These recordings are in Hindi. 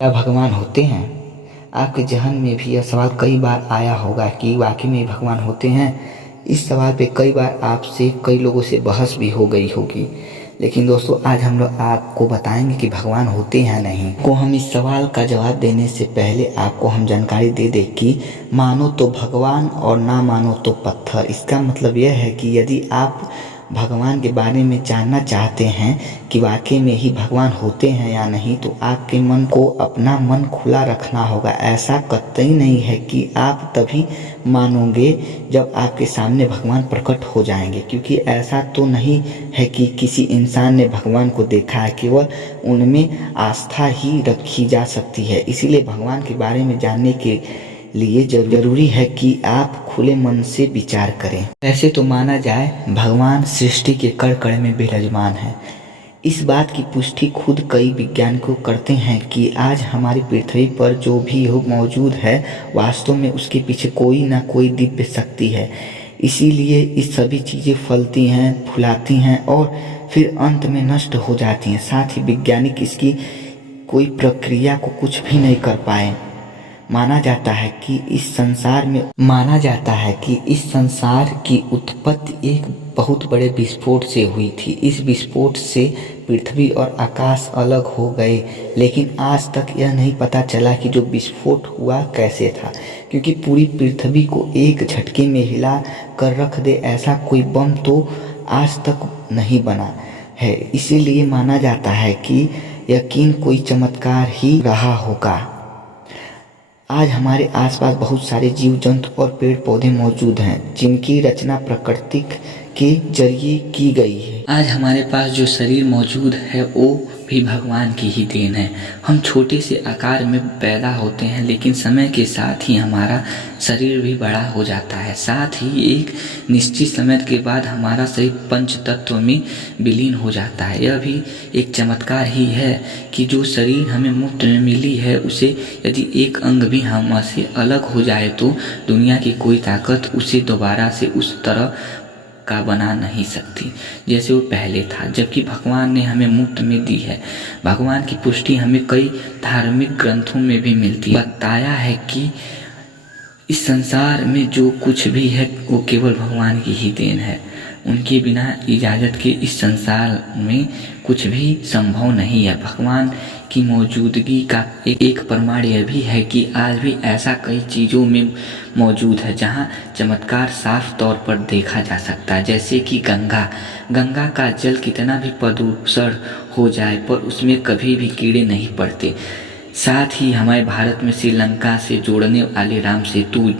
क्या भगवान होते हैं? आपके ज़हन में भी यह सवाल कई बार आया होगा कि वाकई में भगवान होते हैं। इस सवाल पे कई बार आपसे कई लोगों से बहस भी हो गई होगी, लेकिन दोस्तों आज हम लोग आपको बताएंगे कि भगवान होते हैं नहीं। को हम इस सवाल का जवाब देने से पहले आपको हम जानकारी दे दें कि मानो तो भगवान और ना मानो तो पत्थर। इसका मतलब यह है कि यदि आप भगवान के बारे में जानना चाहते हैं कि वाकई में ही भगवान होते हैं या नहीं, तो आपके मन को अपना मन खुला रखना होगा। ऐसा कतई नहीं है कि आप तभी मानोगे जब आपके सामने भगवान प्रकट हो जाएंगे, क्योंकि ऐसा तो नहीं है कि किसी इंसान ने भगवान को देखा है, केवल उनमें आस्था ही रखी जा सकती है। इसीलिए भगवान के बारे में जानने के लिए जरूरी है कि आप खुले मन से विचार करें। वैसे तो माना जाए भगवान सृष्टि के कण कण में विराजमान है। इस बात की पुष्टि खुद कई वैज्ञानिकों करते हैं कि आज हमारी पृथ्वी पर जो भी हो मौजूद है, वास्तव में उसके पीछे कोई ना कोई दिव्य शक्ति है। इसीलिए इस सभी चीज़ें फलती हैं, फुलाती हैं और फिर अंत में नष्ट हो जाती हैं। साथ ही वैज्ञानिक इसकी कोई प्रक्रिया को कुछ भी नहीं कर पाए। माना जाता है कि इस संसार की उत्पत्ति एक बहुत बड़े विस्फोट से हुई थी। इस विस्फोट से पृथ्वी और आकाश अलग हो गए, लेकिन आज तक यह नहीं पता चला कि जो विस्फोट हुआ कैसे था, क्योंकि पूरी पृथ्वी को एक झटके में हिला कर रख दे ऐसा कोई बम तो आज तक नहीं बना है। इसीलिए माना जाता है कि यकीन कोई चमत्कार ही रहा होगा। आज हमारे आसपास बहुत सारे जीव जंतु और पेड़ पौधे मौजूद हैं, जिनकी रचना प्रकृति के जरिए की गई है। आज हमारे पास जो शरीर मौजूद है वो भी भगवान की ही देन है। हम छोटे से आकार में पैदा होते हैं, लेकिन समय के साथ ही हमारा शरीर भी बड़ा हो जाता है। साथ ही एक निश्चित समय के बाद हमारा शरीर पंच तत्व में विलीन हो जाता है। यह भी एक चमत्कार ही है कि जो शरीर हमें मुफ्त में मिली है, उसे यदि एक अंग भी हमसे अलग हो जाए तो दुनिया की कोई ताकत उसे दोबारा से उस तरह का बना नहीं सकती जैसे वो पहले था, जबकि भगवान ने हमें मुफ्त में दी है। भगवान की पुष्टि हमें कई धार्मिक ग्रंथों में भी मिलती है। बताया है कि इस संसार में जो कुछ भी है वो केवल भगवान की ही देन है। उनके बिना इजाज़त के इस संसार में कुछ भी संभव नहीं है। भगवान की मौजूदगी का एक प्रमाण यह भी है कि आज भी ऐसा कई चीज़ों में मौजूद है जहां चमत्कार साफ तौर पर देखा जा सकता है, जैसे कि गंगा का जल कितना भी प्रदूषण हो जाए पर उसमें कभी भी कीड़े नहीं पड़ते। साथ ही हमारे भारत में श्रीलंका से जोड़ने वाले राम सेतु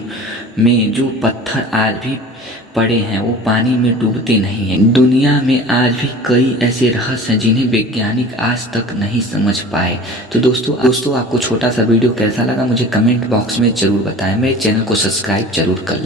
में जो पत्थर आज भी पड़े हैं वो पानी में डूबते नहीं हैं। दुनिया में आज भी कई ऐसे रहस्य हैं जिन्हें वैज्ञानिक आज तक नहीं समझ पाए। तो दोस्तों आपको छोटा सा वीडियो कैसा लगा मुझे कमेंट बॉक्स में ज़रूर बताएं। मेरे चैनल को सब्सक्राइब जरूर कर लें।